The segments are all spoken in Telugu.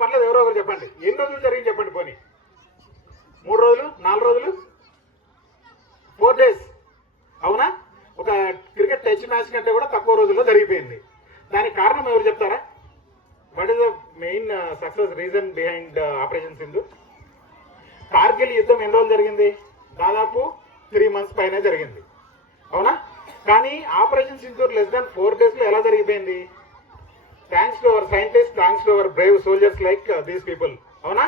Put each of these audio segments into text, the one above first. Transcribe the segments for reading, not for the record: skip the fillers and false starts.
పర్లేదు, ఎవరో ఒకరు చెప్పండి. ఎన్ని రోజులు జరిగింది చెప్పండి. పోనీ 3 రోజులు, 4 రోజులు, 4 days, అవునా? ఒక క్రికెట్ టెస్ట్ మ్యాచ్ కంటే కూడా తక్కువ రోజుల్లో జరిగిపోయింది. దానికి కారణం ఎవరు చెప్తారా? What is the main success reason behind operation Sindhu? Kargil యుద్ధం ఎన్ని రోజులు జరిగింది? దాదాపు 3 months పైన జరిగింది, అవునా? కానీ operation Sindoor less than 4 days ఎలా జరిగిపోయింది? Thanks to our scientist, thanks to our Brave soldiers like these people, అవునా?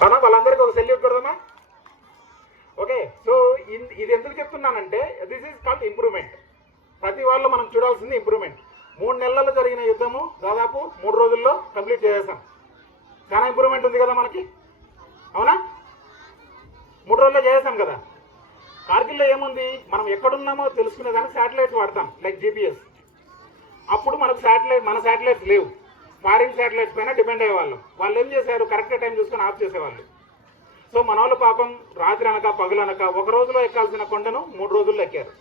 అవునా? వాళ్ళందరికీ ఒక సెల్యూట్ కొడదామా? ఓకే, సో ఇది ఎందుకు చెప్తున్నానంటే దిస్ ఈజ్ కాల్డ్ ఇంప్రూవ్మెంట్. ప్రతి వాళ్ళు మనం చూడాల్సింది ఇంప్రూవ్మెంట్. 3 నెలల్లో జరిగిన యుద్ధము దాదాపు 3 రోజుల్లో కంప్లీట్ చేసేసాం. చాలా ఇంప్రూవ్మెంట్ ఉంది కదా మనకి, అవునా? 3 రోజుల్లో చేసేసాం కదా. కార్గిల్లో ఏముంది? మనం ఎక్కడున్నామో తెలుసుకునేదానికి శాటిలైట్స్ వాడతాం, లైక్ జీపీఎస్. అప్పుడు మన శాటిలైట్స్ లేవు, ఫారిన్ శాటిలైట్స్ పైన డిపెండ్ అయ్యేవాళ్ళం. వాళ్ళు ఏం చేశారు? కరెక్ట్ టైం చూసుకొని ఆఫ్ చేసేవాళ్ళు. సో మన వాళ్ళు పాపం రాత్రి అనక పగులనక ఒక రోజులో ఎక్కాల్సిన కొండను 3 రోజుల్లో ఎక్కారు.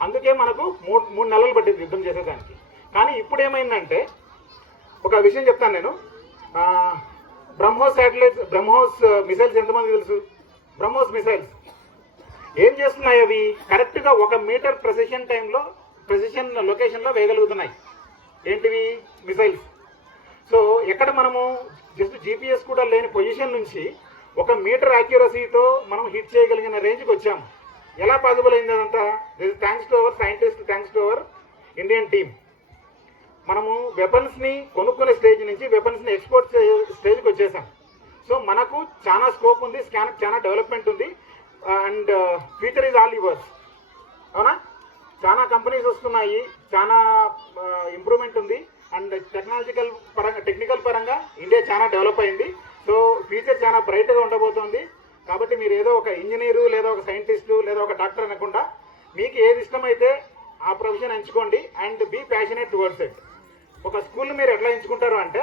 అందుకే మనకు 3 నెలలు పట్టింది యుద్ధం చేసేదానికి. కానీ ఇప్పుడు ఏమైందంటే, ఒక విషయం చెప్తాను నేను. బ్రహ్మోస్ మిసైల్స్ ఎంతమంది తెలుసు? బ్రహ్మోస్ మిసైల్స్ ఏం చేస్తున్నాయి? అవి కరెక్ట్గా 1 meter ప్రెసిషన్ లొకేషన్లో వేయగలుగుతున్నాయి. ఏంటివి? మిసైల్స్. సో ఎక్కడ మనము జస్ట్ జీపీఎస్ కూడా లేని పొజిషన్ నుంచి 1 meter యాక్యురసీతో మనం హిట్ చేయగలిగిన రేంజ్కి వచ్చాము. ఎలా పాసిబుల్ అయింది అదంతా? Thanks to our scientist, thanks to our Indian team. మనము వెపన్స్ని కొనుక్కునే స్టేజ్ నుంచి వెపన్స్ని ఎక్స్పోర్ట్ స్టేజ్కి వచ్చేసాం. సో మనకు చాలా స్కోప్ ఉంది, చాలా డెవలప్మెంట్ ఉంది. And future is all yours, అవునా? చాలా కంపెనీస్ వస్తున్నాయి, చాలా ఇంప్రూవ్మెంట్ ఉంది. అండ్ టెక్నికల్ పరంగా ఇండియా చాలా డెవలప్ అయింది. సో ఫ్యూచర్ చాలా బ్రైట్గా ఉండబోతోంది. కాబట్టి మీరు ఏదో ఒక ఇంజనీరు లేదా ఒక సైంటిస్టు లేదా ఒక డాక్టర్ అనకుండా మీకు ఏది ఇష్టమైతే ఆ ప్రొఫెషన్ ఎంచుకోండి. And be passionate towards it. ఒక స్కూల్ని మీరు ఎట్లా ఎంచుకుంటారు అంటే,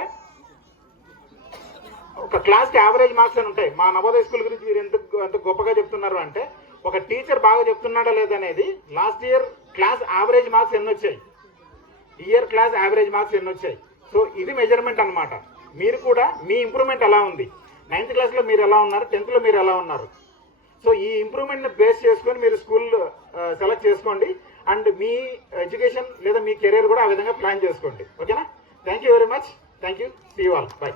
ఒక క్లాస్కి యావరేజ్ మార్క్స్ అని ఉంటాయి. మా నవోదయ స్కూల్ గురించి మీరు ఎంత గొప్పగా చెప్తున్నారు అంటే, ఒక టీచర్ బాగా చెప్తున్నాడా లేదనేది last year class average marks ఎన్ని వచ్చాయి, ఇయర్ క్లాస్ యావరేజ్ మార్క్స్ ఎన్ని వచ్చాయి. సో ఇది మెజర్మెంట్ అనమాట. మీరు కూడా మీ ఇంప్రూవ్మెంట్ ఎలా ఉంది, 9th క్లాస్లో మీరు ఎలా ఉన్నారు, 10thలో మీరు ఎలా ఉన్నారు. సో ఈ ఇంప్రూవ్మెంట్ని బేస్ చేసుకొని మీరు స్కూల్ సెలెక్ట్ చేసుకోండి. అండ్ మీ ఎడ్యుకేషన్ లేదా మీ కెరీర్ కూడా ఆ విధంగా ప్లాన్ చేసుకోండి. ఓకేనా? Thank you very much. Thank you. See you all. By.